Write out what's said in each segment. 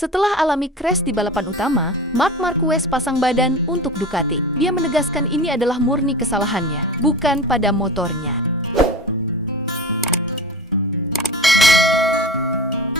Setelah alami crash di balapan utama, Marc Marquez pasang badan untuk Ducati. Dia menegaskan ini adalah murni kesalahannya, bukan pada motornya.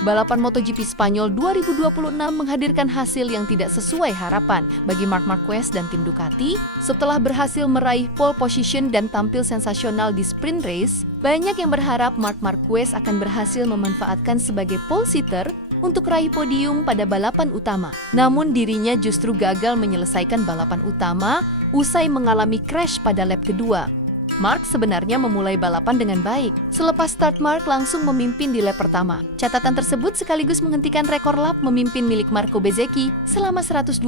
Balapan MotoGP Spanyol 2026 menghadirkan hasil yang tidak sesuai harapan bagi Marc Marquez dan tim Ducati. Setelah berhasil meraih pole position dan tampil sensasional di sprint race, banyak yang berharap Marc Marquez akan berhasil memanfaatkan sebagai pole sitter untuk raih podium pada balapan utama. Namun dirinya justru gagal menyelesaikan balapan utama usai mengalami crash pada lap kedua. Marc sebenarnya memulai balapan dengan baik. Selepas start, Marc langsung memimpin di lap pertama. Catatan tersebut sekaligus menghentikan rekor lap memimpin milik Marco Bezzecchi selama 121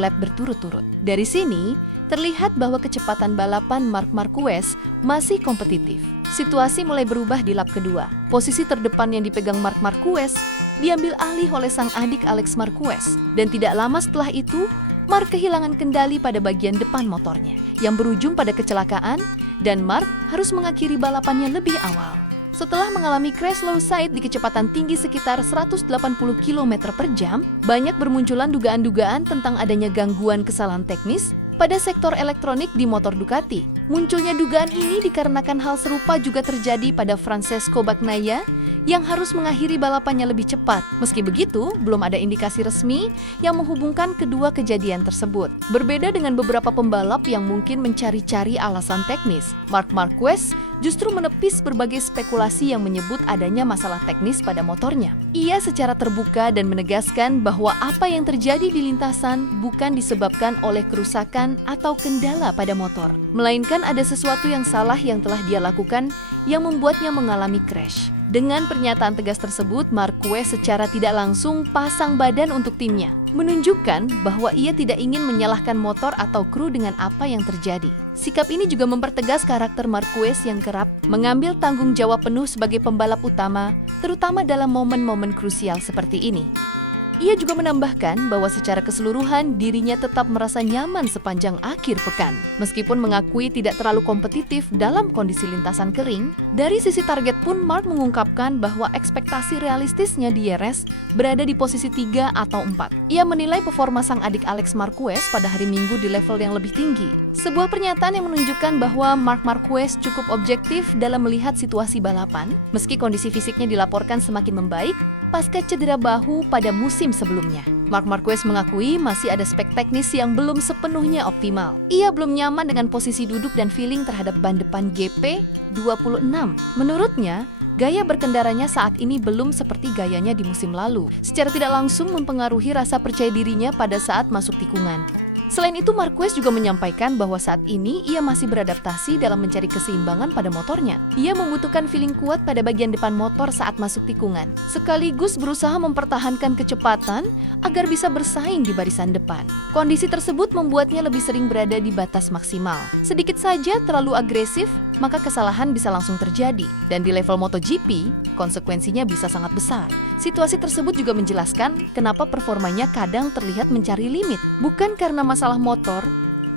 lap berturut-turut. Dari sini, terlihat bahwa kecepatan balapan Marc Marquez masih kompetitif. Situasi mulai berubah di lap kedua. Posisi terdepan yang dipegang Marc Marquez diambil alih oleh sang adik Alex Marquez. Dan tidak lama setelah itu, Marc kehilangan kendali pada bagian depan motornya, yang berujung pada kecelakaan, dan Marc harus mengakhiri balapannya lebih awal. Setelah mengalami crash low side di kecepatan tinggi sekitar 180 km per jam, banyak bermunculan dugaan-dugaan tentang adanya gangguan kesalahan teknis pada sektor elektronik di motor Ducati. Munculnya dugaan ini dikarenakan hal serupa juga terjadi pada Francesco Bagnaia yang harus mengakhiri balapannya lebih cepat. Meski begitu, belum ada indikasi resmi yang menghubungkan kedua kejadian tersebut. Berbeda dengan beberapa pembalap yang mungkin mencari-cari alasan teknis, Marc Marquez justru menepis berbagai spekulasi yang menyebut adanya masalah teknis pada motornya. Ia secara terbuka dan menegaskan bahwa apa yang terjadi di lintasan bukan disebabkan oleh kerusakan atau kendala pada motor, melainkan ada sesuatu yang salah yang telah dia lakukan yang membuatnya mengalami crash. Dengan pernyataan tegas tersebut, Marquez secara tidak langsung pasang badan untuk timnya, menunjukkan bahwa ia tidak ingin menyalahkan motor atau kru dengan apa yang terjadi. Sikap ini juga mempertegas karakter Marquez yang kerap mengambil tanggung jawab penuh sebagai pembalap utama, terutama dalam momen-momen krusial seperti ini. Ia juga menambahkan bahwa secara keseluruhan dirinya tetap merasa nyaman sepanjang akhir pekan. Meskipun mengakui tidak terlalu kompetitif dalam kondisi lintasan kering, dari sisi target pun Marc mengungkapkan bahwa ekspektasi realistisnya di DRS berada di posisi 3 atau 4. Ia menilai performa sang adik Alex Marquez pada hari Minggu di level yang lebih tinggi. Sebuah pernyataan yang menunjukkan bahwa Marc Marquez cukup objektif dalam melihat situasi balapan, meski kondisi fisiknya dilaporkan semakin membaik pasca cedera bahu pada musim sebelumnya. Marc Marquez mengakui masih ada spek teknis yang belum sepenuhnya optimal. Ia belum nyaman dengan posisi duduk dan feeling terhadap ban depan GP26. Menurutnya, gaya berkendaranya saat ini belum seperti gayanya di musim lalu. Secara tidak langsung mempengaruhi rasa percaya dirinya pada saat masuk tikungan. Selain itu, Marquez juga menyampaikan bahwa saat ini ia masih beradaptasi dalam mencari keseimbangan pada motornya. Ia membutuhkan feeling kuat pada bagian depan motor saat masuk tikungan, sekaligus berusaha mempertahankan kecepatan agar bisa bersaing di barisan depan. Kondisi tersebut membuatnya lebih sering berada di batas maksimal. Sedikit saja terlalu agresif, maka kesalahan bisa langsung terjadi. Dan di level MotoGP, konsekuensinya bisa sangat besar. Situasi tersebut juga menjelaskan kenapa performanya kadang terlihat mencari limit. Bukan karena masalah motor,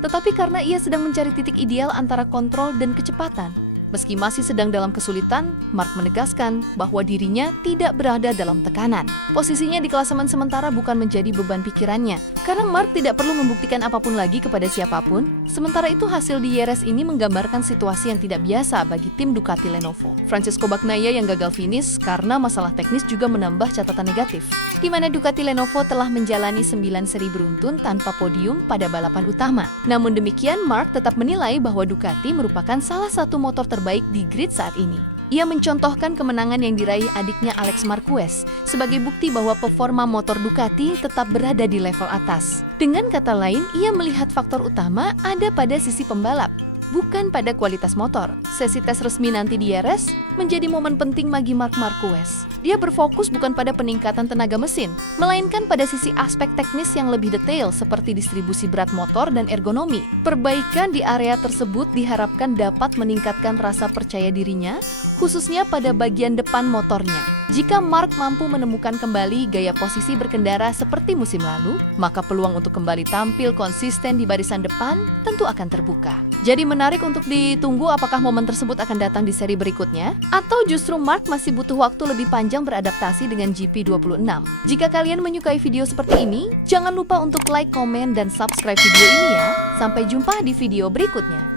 tetapi karena ia sedang mencari titik ideal antara kontrol dan kecepatan. Meski masih sedang dalam kesulitan, Marc menegaskan bahwa dirinya tidak berada dalam tekanan. Posisinya di klasemen sementara bukan menjadi beban pikirannya, karena Marc tidak perlu membuktikan apapun lagi kepada siapapun. Sementara itu, hasil di DRS ini menggambarkan situasi yang tidak biasa bagi tim Ducati Lenovo. Francesco Bagnaia yang gagal finish karena masalah teknis juga menambah catatan negatif, di mana Ducati Lenovo telah menjalani 9 seri beruntun tanpa podium pada balapan utama. Namun demikian, Marc tetap menilai bahwa Ducati merupakan salah satu motor terbaik di grid saat ini. Ia mencontohkan kemenangan yang diraih adiknya Alex Marquez sebagai bukti bahwa performa motor Ducati tetap berada di level atas. Dengan kata lain, ia melihat faktor utama ada pada sisi pembalap, bukan pada kualitas motor. Sesi tes resmi nanti di DRS menjadi momen penting bagi Marc Marquez. Dia berfokus bukan pada peningkatan tenaga mesin, melainkan pada sisi aspek teknis yang lebih detail seperti distribusi berat motor dan ergonomi. Perbaikan di area tersebut diharapkan dapat meningkatkan rasa percaya dirinya, khususnya pada bagian depan motornya. Jika Mark mampu menemukan kembali gaya posisi berkendara seperti musim lalu, maka peluang untuk kembali tampil konsisten di barisan depan tentu akan terbuka. Jadi menarik untuk ditunggu apakah momen tersebut akan datang di seri berikutnya, atau justru Mark masih butuh waktu lebih panjang beradaptasi dengan GP26. Jika kalian menyukai video seperti ini, jangan lupa untuk like, komen, dan subscribe video ini ya. Sampai jumpa di video berikutnya.